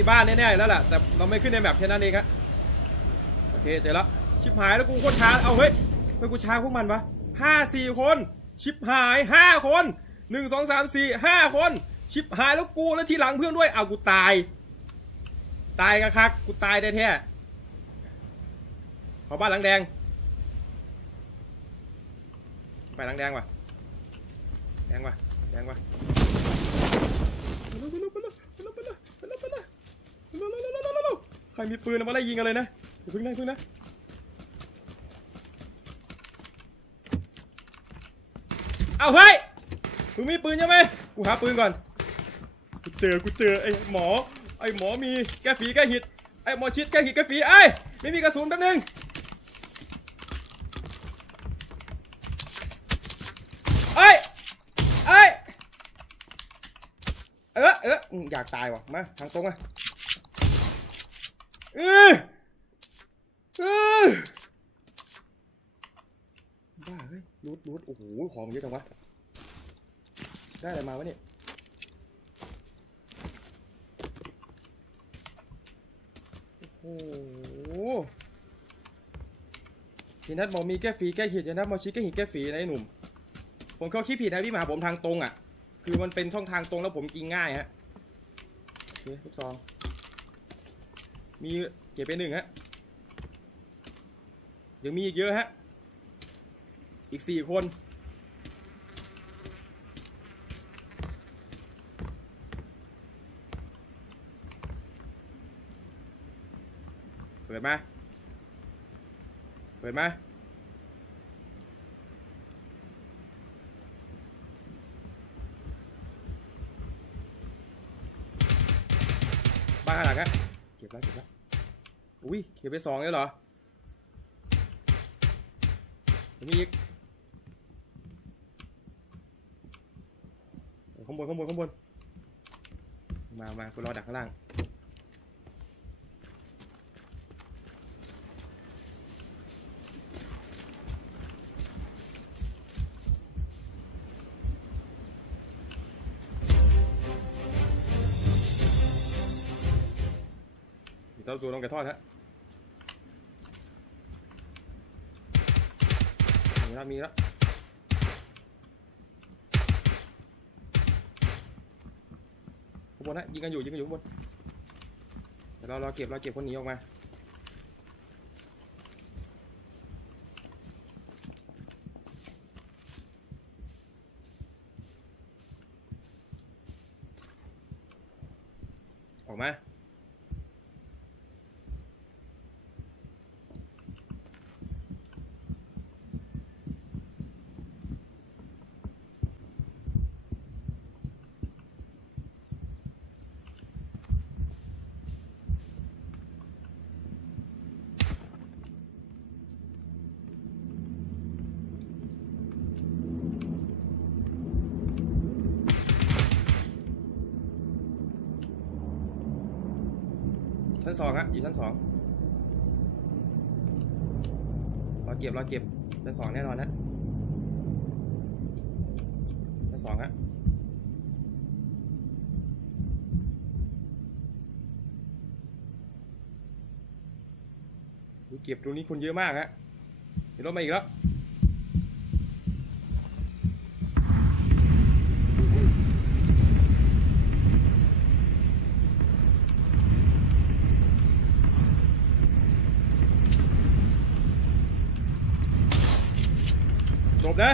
มีบ้านแน่ๆแล้วแหละแต่เราไม่ขึ้นในแบบแค่นั้นเองครับโอเคเจอแล้วชิบหายแล้วกูโคตรช้าเอาเฮ้ยทำไมกูช้าพวกมันวะห้าสี่คน ชิบหายห้าคนหนึ่งสองสามสี่ห้าคน ชิบหายแล้วกูแล้วทีหลังเพื่อนด้วยเอากูตาย ตายกันคักกูตายได้แท้ขอบ้านหลังแดง ไปหลังแดงว่ะแดงว่ะแดงว่ะ ใครมีปืนเอามาไล่ยิงกันเลยนะอย่าพึ่งนะอย่าเพึ่งนะเอาเฮ้ยมึงมีปืนใช่ไหมกูหาปืนก่อนกูเจอกูเจอไอ้หมอไอ้หมอมีแก้ฝีแก้หิดไอ้หมอชิดแก้หิดแก้ฝีไอ้ไม่มีกระสุนแป๊บนึงเอ้ยเอ้เออเอออยากตายว่ะมาทางตรงอะ บ้าเฮ้ยรูดรูดโอ้โห ของเยอะจังวะ ได้อะไรมาวะเนี่ย โอ้โหพี่นัทบอกมีแก้ฝีแก้หิดพี่นัทบอกชี้แก้หิดแก้ฝีนะไอ้หนุ่ม ผมเข้าคิดผิดนะพี่มาผมทางตรงอะ คือมันเป็นช่องทางตรงแล้วผมกินง่ายฮะ โอเคลูกซอง มีเก็บไปหนึ่งฮะเดี๋ยวมีอีกเยอะฮะ อีกสี่คน เปิดมา เปิดมา บ้านข้างหลังอะ บแล้วเก็บแล้วอุ้ยเก็บไปสองเลยเหรอมีอีกข้างบนข้างบนข้างบนมามาคุณรอดักข้างล่าง มีเต้าจูน้องแก่ทอดฮะมีแล้วมีแล้วข้างบนฮะยิงกันอยู่ยิงกันอยู่ข้างบนเดี๋ยวเราเราเก็บเราเก็บคนหนีออกมา ชั้นสองฮะอยู่ชั้นสองรอเก็บรอเก็บชั้นสองแน่นอนนะชั้นสองฮะเก็บตรงนี้คนเยอะมากฮะเห็นรถมาอีกแล้วจบนะ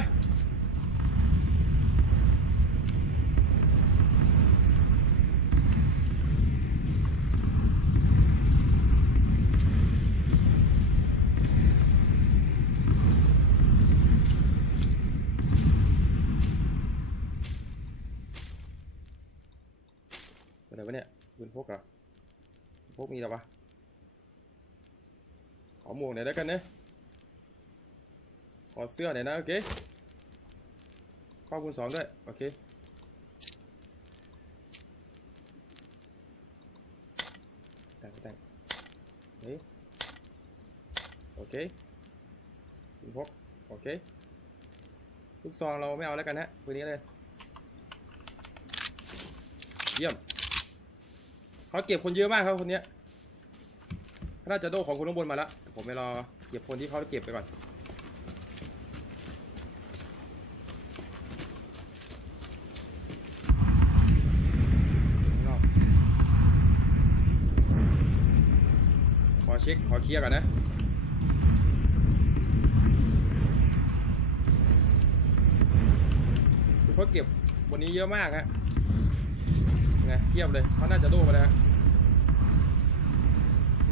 อะไรวะเนี่ยปืนพกเหรอพ กมีหรอวะขอหมวกหน่อยแล้วกันนะขอเสื้อหน่อยนะโอเคข้อคูณสองด้วยโอเคแต่งแต่งเฮ้ยโอเคคุณพกโอเคลูกซองเราไม่เอาแล้วกันฮะปืนนี้เลยเยี่ยมเขาเก็บคนเยอะมากครับคนเนี้ย น่าจะโดของคนข้างบนมาแล้วผมไปรอเก็บคนที่เขาเก็บไปก่อนขอเช็คขอเคลียร์ก่อนนะเขาเก็บวันนี้เยอะมากฮะไงเทียบเลยเขาน่าจะโดมาแล้ว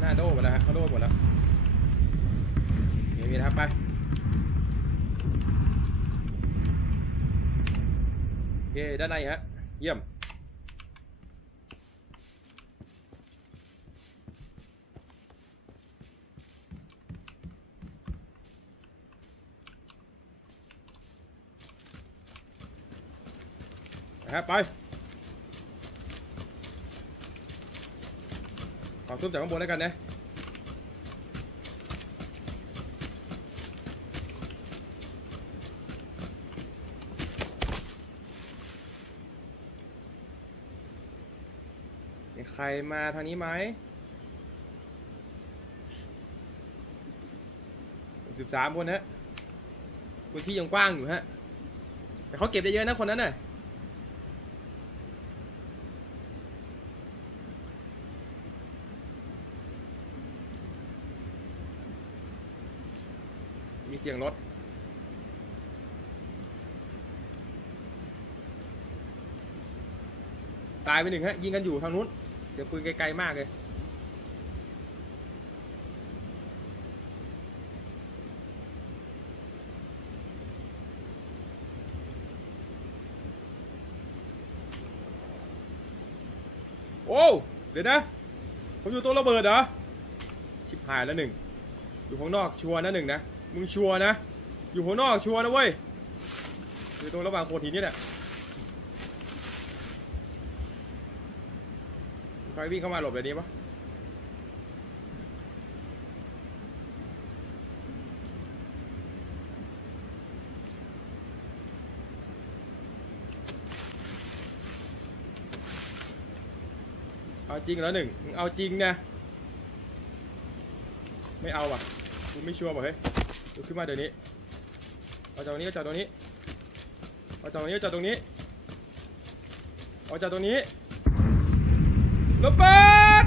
ฮะน่าโดมาแล้วฮะเขาโดหมดแล้วนี่มีนะครับไปโอเคด้านในฮะ เยี่ยมนะครับไป ขอซุ่มจากข้างบนแล้วกันนะมีใครมาทางนี้ไหมสิบสามคนฮะพื้นที่ยังกว้างอยู่ฮะ แต่เขาเก็บได้เยอะนะคนนั้นน่ะ สียงรถ ตายไปหนึ่งฮะยิงกันอยู่ทางนู้น เดี๋ยวปืนไกลๆมากเลยโอ้เดี๋ยวนะ ผมอยู่ตัวระเบิดเหรอ ชิบหายแล้วหนึ่ง อยู่ข้างนอกชัวร์นะหนึ่งนะ มึงชัวร์นะ อยู่ข้างนอกชัวร์นะเว้ย อยู่ตรงระหว่างโขดหินนี่แหละใครวิ่งเข้ามาหลบแบบนี้ปะเอาจริงแล้วหนึ่งเอาจริงนะ ไม่เอาอะกูไม่ชัวร์ว่ะเฮ้ย ดูขึ้นมาเดี๋ยวนี้เอาจากตรงนี้เอาจากตรงนี้เอาจากตรงนี้เอาจากตรงนี้เอาจากตรงนี้ระเบิด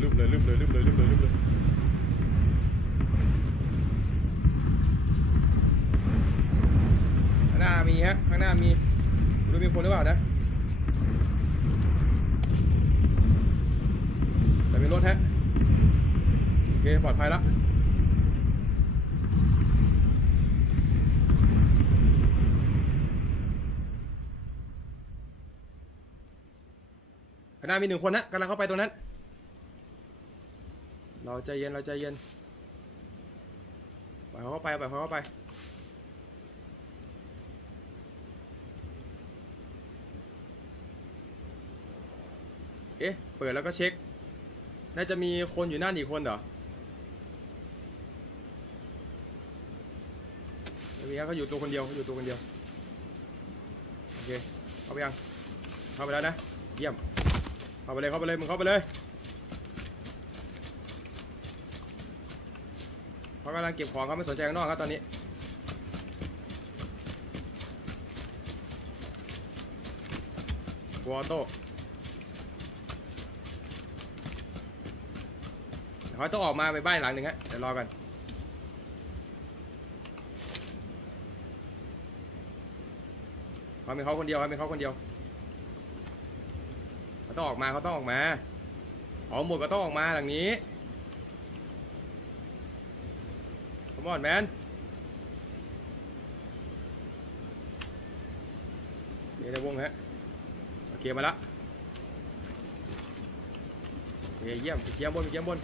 ลืมเลยลืมเลยลืมเลยลืมเลยลืมเลยข้างหน้ามีฮะข้างหน้ามีไม่รู้มีคนหรือเปล่านะ แต่มีรถฮะ โอเคปลอดภัยแล้วข้างหน้ามีหนึ่งคนนะกำลังเข้าไปตรงนั้น เราใจเย็น เราใจเย็น ปล่อยเขาเข้าไป ปล่อยเขาเข้าไป เอ๊ะ เปิดแล้วก็เช็ค น่าจะมีคนอยู่นั่นอีกคนเหรอ ไม่มีครับเขาอยู่ตัวคนเดียวเขาอยู่ตัวคนเดียว โอเค เข้าไปยัง เข้าไปแล้วนะ เยี่ยม เข้าไปเลย เข้าไปเลย มึงเข้าไปเลยเขากำลังเก็บของเขาไม่สนใจข้างนอกครับตอนนี้วอโต้เดี๋ยวเขาต้องออกมาไปบ้านหลังหนึ่งฮะเดี๋ยวรอกัน เขาเป็นเขาคนเดียวเขาเป็นเขาคนเดียวเขาต้องออกมาเขาต้องออกมาขอหมดก็ต้องออกมาหลังนี้ขมอนแมนเดี๋ยวในวงฮะโอเคมาละโอเคเยี่ยมเยี่ยมบนเยี่ยมบน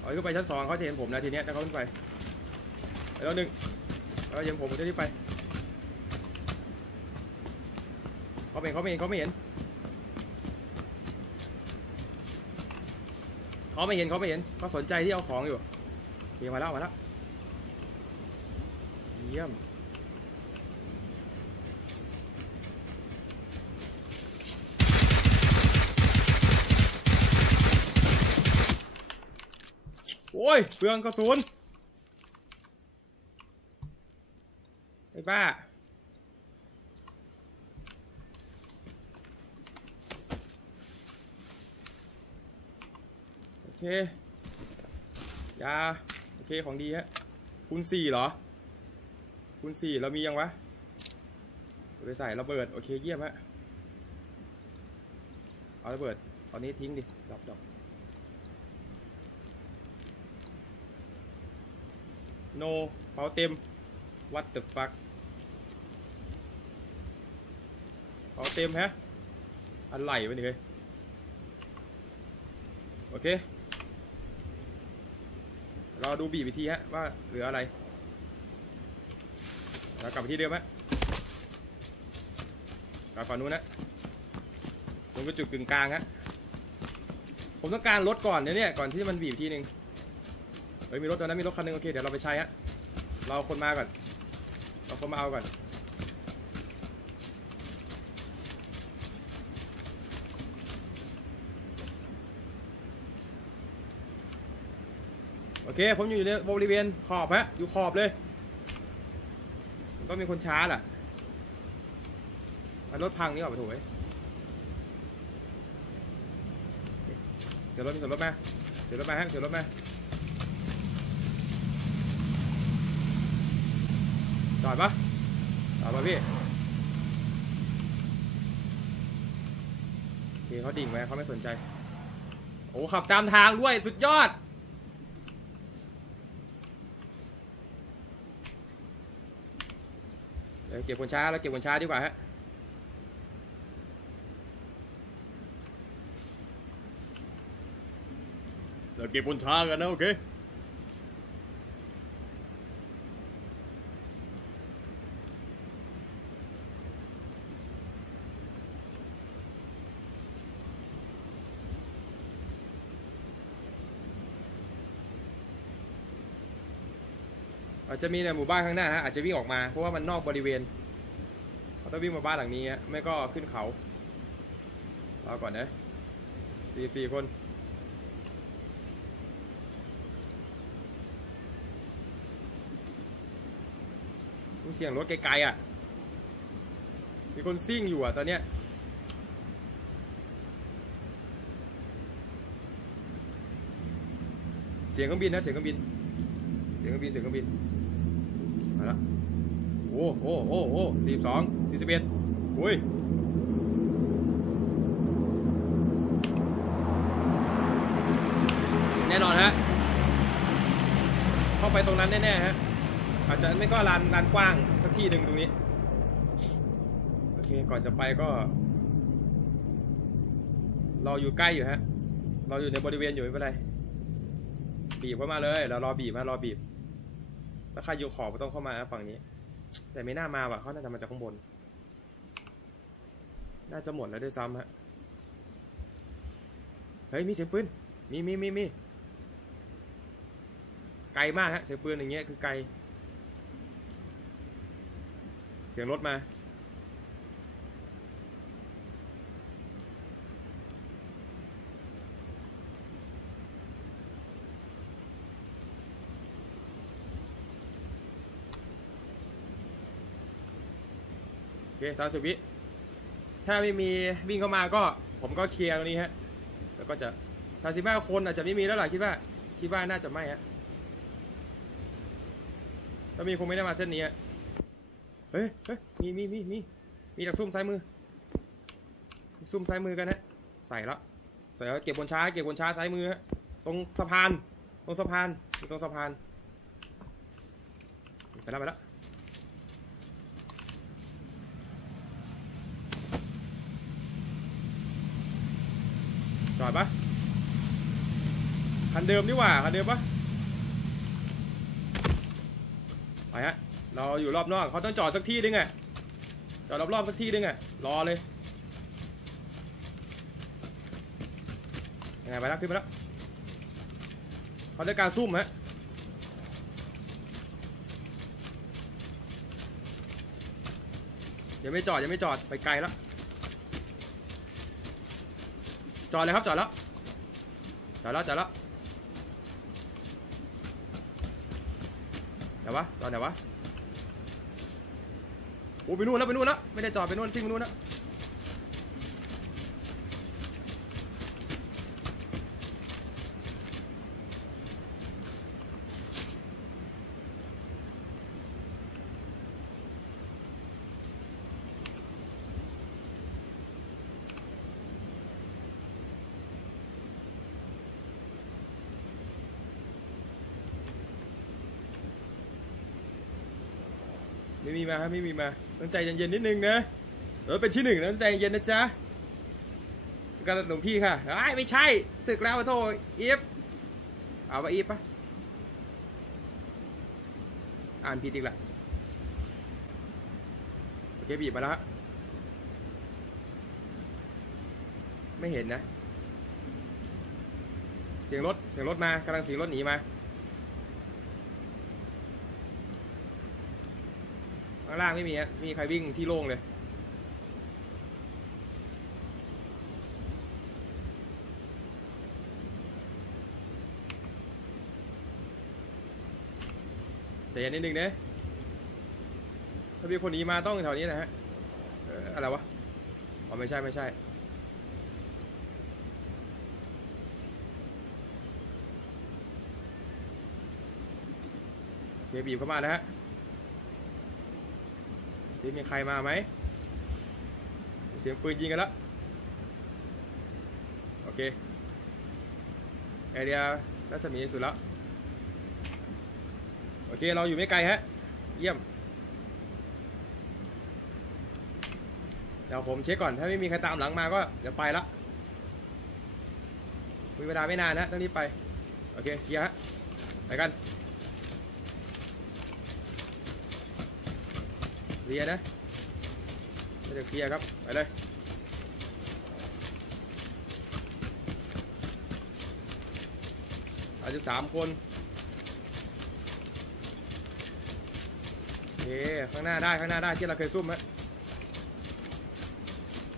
เอาขึ้นไปชั้นสองเขาจะเห็นผมนะทีเนี้ยถ้าเขาขึ้นไปแล้วหนึ่งแล้วยังผมผมจะรีบไป เขาไม่เห็นเขาไม่เห็นเขาไม่เห็นเขาไม่เห็นเขาไม่เห็นเขาสนใจที่เอาของอยู่เฮียมาแล้วมาแล้วเยี่ยมโอ้ยเปลืองกระสุนไอ้บ้า เคยาโอเคของดีฮะคูณสี่เหรอคูณสี่เรามียังวะไปใส่ระเบิด โอเคเยี่ยมฮะเอาระเบิดตอนนี้ทิ้งดิดอปดอป no เผาเต็ม what the fuck เผาเต็มฮะอะไรวะนี่เฮ้ยโอเค รอดูบีบอีกทีฮะว่าเหลืออะไรเรากลับไปที่เดิมฮะกลับฝั่งนู้นนะตรงกระจุดกึ่งกลางฮะผมต้องการรถก่อนเนี่ยเนี่ยก่อนที่มันบีบทีหนึ่งเฮ้ยมีรถตอนนั้นมีรถคันหนึงโอเคเดี๋ยวเราไปใช้ฮะเราเอาคนมาก่อนเราคนมาเอาก่อน เคผมอยู่ในบริเวณขอบฮะอยู่ขอบเลยต้องมีคนช้าแหละรถพังนี่หว่าปถูกไหมเสียรถมีเสียรถมเสียรถมฮะเสียรถมจอดปะจอดปะพี่โอเคเขาดิ่งไว้เขาไม่สนใจ โอ้ขับตามทางด้วยสุดยอด เก็บคนช้าแล้วเก็บคนช้าดีกว่าฮะเราเก็บคนช้ากันนะโอเค อาจจะมีในหมู่บ้านข้างหน้าฮะอาจจะวิ่งออกมาเพราะว่ามันนอกบริเวณเขาต้องวิ่งมาบ้านหลังนี้ฮะไม่ก็ขึ้นเขารอก่อนนะสี่สี่คนเสียงรถไกลๆอะ มีคนซิ่งอยู่อะตอนเนี้ยเสียงเครื่องบินนะเสียงเครื่องบิน เสียงเครื่องบินเสียงเครื่องบิน อ้โอ้โอ้โอ้สี่สองสี่สิบเอ็ดโอ้ยแน่นอนฮะ เข้าไปตรงนั้นแน่ๆฮะ อาจจะไม่ก็ลานลานกว้างสักที่หนึ่งตรงนี้ โอเค ก่อนจะไปก็ เราอยู่ใกล้อยู่ฮะ เราอยู่ในบริเวณอยู่ไม่เป็นไร บีบเข้ามาเลย เรารอบีบมารอบีบ แล้วใครอยู่ขอบก็ต้องเข้ามาฝั่งนี้ แต่ไม่น่ามาว่ะเขาน่าจะมาจากข้างบน น่าจะหมดแล้วด้วยซ้ำฮะ เฮ้ยมีเสียงปืน มีมีมีมี ไกลมากฮะเสียงปืนอย่างเงี้ยคือไกล เสียงรถมา เคสามสิบวิถ้าไม่มีวิ่งเข้ามาก็ผมก็เคลียร์ตรงนี้ฮะ แล้วก็จะถ้าสิบห้าคนอาจจะไม่มีแล้วล่ะคิดว่าคิดว่าน่าจะไม่ฮะถ้ามีคงไม่ได้มาเส้นนี้ฮะเฮ้ยเฮ้ยมีมีมีมีมีจากซุ่มซ้ายมือ ซุ่มซ้ายมือกันฮะใส่แล้วใส่แล้วเก็บบนช้าเก็บบนช้าซ้ายมือฮะตรงสะพาน ตรงสะพานตรงสะพานไปแล้วไปแล้ว จอดปะคันเดิมดีกว่าคันเดิมปะไปฮะเราอยู่รอบนอกเขาต้องจอดสักที่นึงอะจอดรอบๆสักที่นึงอะรอเลยยังไงไปแล้วขึ้นไปแล้วเขาได้การซุ่มฮะยังไม่จอดยังไม่จอดไปไกลแล้ว จอดเลยครับจอดแล้วจอดแล้วจอดแล้วไหนวะจอดไหนวะโอ้ไปนู่นแล้วไปนู่นแล้วไม่ได้จอดไปนู่นซิ่งไปนู่นแล้ว ไม่มีมาครับไม่มีมาต้องใจเย็นๆนิดนึงนะเออเป็นที่หนึ่งนะต้องใจเย็นนะจ๊ะก็หลวงพี่ค่ะไอ้ไม่ใช่ศึกแล้วโทษอีฟเอาไปอีฟปะอ่านผิดอีกละโอเคบีบมาแล้วฮะไม่เห็นนะ เสียงรถเสียงรถมากำลังเสียงรถหนีมา ข้างล่างไม่มีฮะไม่มีใครวิ่งที่โล่งเลยแต่ยันนิดนึงนะถ้ามีคนหนี้มาต้องแถวนี้นะฮะเอออะไรวะอ๋อไม่ใช่ไม่ใช่เคบีบเข้ามานะฮะ สิมีใครมาไหมเสียงปืนยิงกันแล้วโอเคแอเรียรัศมีสุดแล้วโอเค เราอยู่ไม่ไกลฮะ เยี่ยม เดี๋ยวผมเช็คก่อน ถ้าไม่มีใครตามหลังมาก็เดี๋ยวไปละมีเวลาไม่นานนะต้องรีบไป โอเคเคลียร์ฮะ ไปกัน เค ลียนะไม่ได้เคลียครับไปเลยอาจจะสามคนโอเคข้างหน้าได้ข้างหน้าได้ที่เราเคยซุ่มฮะ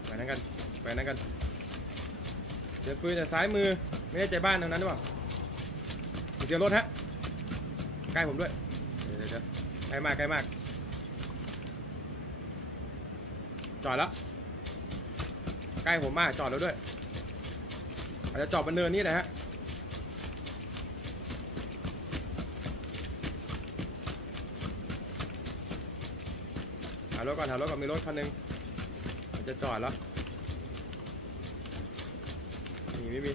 ไปนั่นกันไปนั่นกันเสียงปืนจากซ้ายมือไม่แน่ใจบ้านตรงนั้นหรือเปล่าเสียรถฮะใกล้ผมด้วยเดี๋ยวเดี๋ยวใกล้มากใกล้มาก จอดแล้ว ใกล้ผมมากจอดแล้วด้วย อาจจะจอดบนเนินนี่แหละฮะหารถก่อนหารถก่อนมีรถคันหนึ่งมันจะจอดแล้วมีไม่มี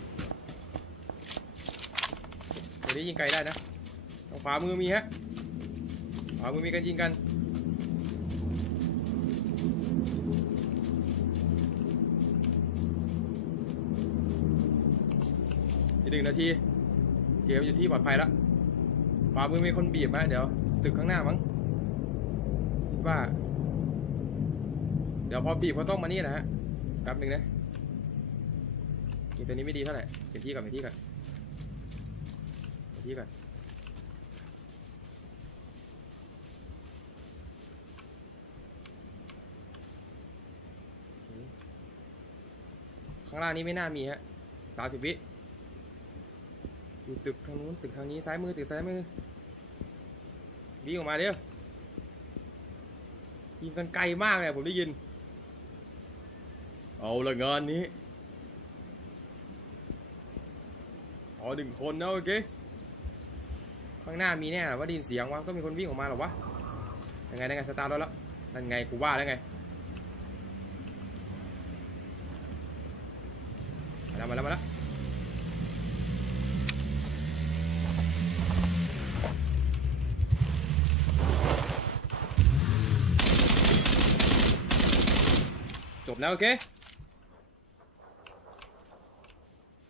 ตัวนี้ยิงไกลได้นะทางขวามือมีฮะขวามือมีกันยิงกัน นึ่งนาทีเกมอยู่ที่ปลอดภัยแล้วขวามือมีคนบีบมาเดี๋ยว ตึกข้างหน้ามั้งว่า เดี๋ยวพอบีบเขาต้องมานี่นะฮะแป๊บหนึ่งนะยิงตัวนี้ไม่ดีเท่าไหร่เปลี่ยนที่ก่อนเปลี่ยนที่ก่อนเปลี่ยนที่ก่อนข้างล่างนี้ไม่น่ามีฮะสามสิบวิ อยู่ตึกทางนู้นตึกทางนี้ซ้ายมือตึกซ้ายมือวิ่งออกมาเร็วยิงกันไกลมากเลยผมได้ยิน เอาละงานนี้เอาหนึ่งคนนะโอเคข้างหน้ามีแน่หรอว่าดินเสียงวะก็มีคนวิ่งออกมาหรอวะยังไงยังไงสตาร์ทแล้วนั่นไงกูว่าแล้วไงมาแล้วมาแล้วมาแล้ว บแล้วโอเค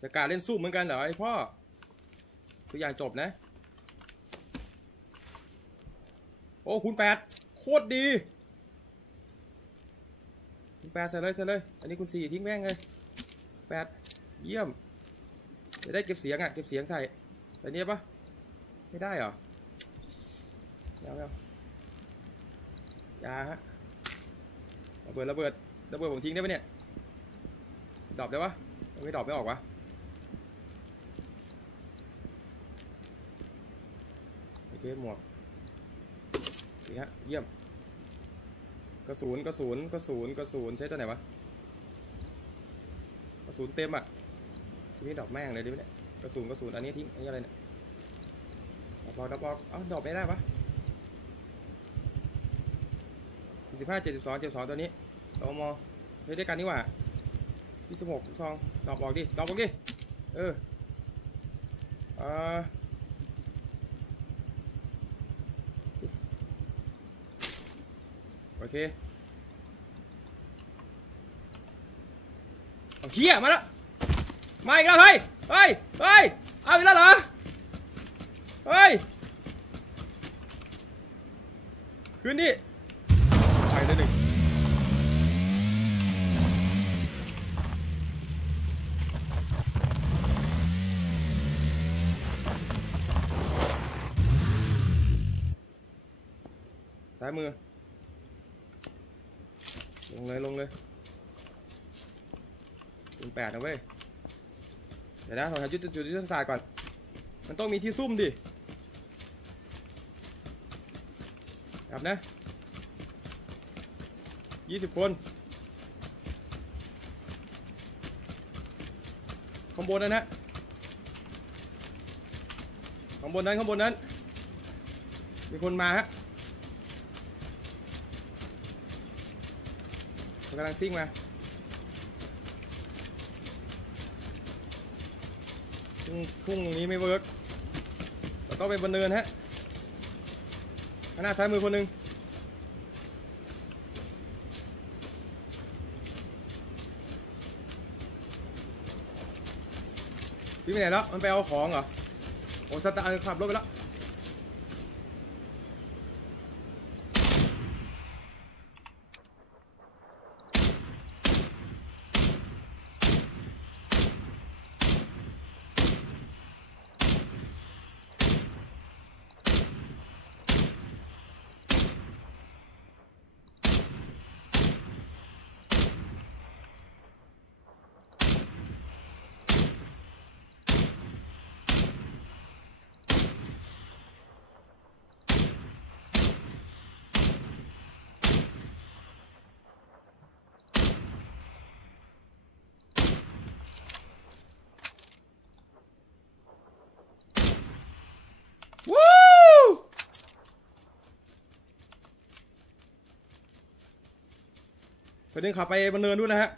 จะการเล่นสู้เหมือนกันเหรอไอพ่อตัวอย่างจบนะ โอ้คุณแปดโคตรดี คุณแปดใส่เลยใส่เลย อันนี้คุณสี่ทิ้งแม่งเลยแปดเยี่ยมจะได้เก็บเสียงอะ เก็บเสียงใส่แต่นี้ปะไม่ได้เหรอเอาเอาอยาฮะระเบิดระเบิด ระเบิดผมทิ้งได้ปะเนี่ยดรอปได้ปะไม่ดรอปไม่ออกวะโอเคหมวกนี่ฮะเยี่ยมกระสุนกระสุนกระสุนกระสุนใช้ตัวไหนวะกระสุนเต็มอะทีนี้ดรอปแม่งเลยดิเนี่ยกระสุนกระสุนอันนี้ทิ้งอันนี้อะไรเนี่ยดรอปบดรอปบอกเอ้าดรอปไม่ได้ปะสี่สิบห้าเจ็ดสิบสองเจ็ดสองตัวนี้ ตมใช้ด้วยกันนี่หว่ายี่สิบหกซองดรอปบอกดิดรอปบอกดิ เออเอ่อโอเคเอาเฮียมาแล้ว มาอีกแล้วเฮ้ย เฮ้ย เฮ้ย เอาอีกแล้วเหรอ เฮ้ย ขึ้นดิไปเลยหนึ่งายมือ ลงเลยลงเลยคูณแปดนะเว้ย เดี๋ยวนะขอหาจุดจุดจุดยุทธศาสตร์ก่อน มันต้องมีที่ซุ่มดิครับนะยี่สิบคน ข้างบนนั้นนะข้างบนนั้นข้างบนนั้น มีคนมาฮะ มัน กำลังซิ่งมาพุ่งพุ่งตรงนี้ไม่เวิร์กเราต้องเป็นบนเนินฮะข้างหน้าซ้ายมือคนหนึ่งพี่ไปไหนแล้ว มันไปเอาของเหรอ โอ้สตาร์ขับรถไปแล้ว ประเด็นขับไปบนเนินด้วยนะฮะ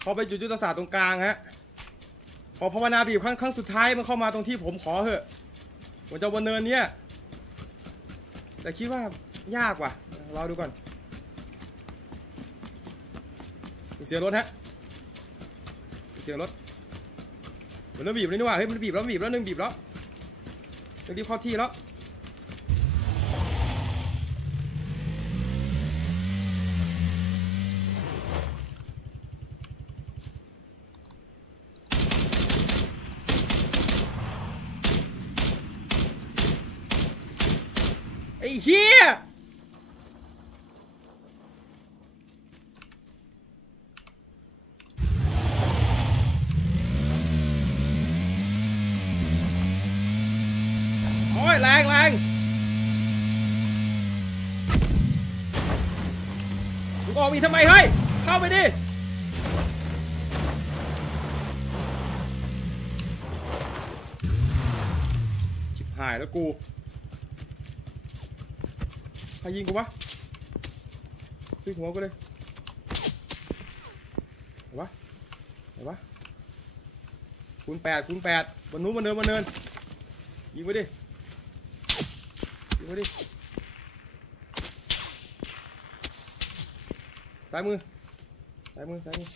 เขาไปจุดยุทธศาสตร์ตรงกลางฮะพอภาวนาบีบครั้งครั้งสุดท้ายมันเข้ามาตรงที่ผมขอเถอะผมจะเอาบนเนินเนี้ยแต่คิดว่ายากว่ะรอดูก่อนมีเสียงรถฮะมีเสียงรถมันเริ่มบีบเลยนี่หว่าเฮ้ยมันบีบแล้วบีบแล้วหนึ่งบีบแล้วจะรีบเข้าที่แล้ว ไอ้เฮียโอ้ยแรงแรง อมีทำไมเฮ้ย เข้าไปดิ ชิบหายแล้วกู ใครยิงกูวะซื้อหัวกูเลยไหนวะไหนวะคูณแปดคูณแปดบนนู้นบนเนินบนเนินยิงไปดิยิงไปดิ ซ้ายมือซ้ายมือซ้ายมือ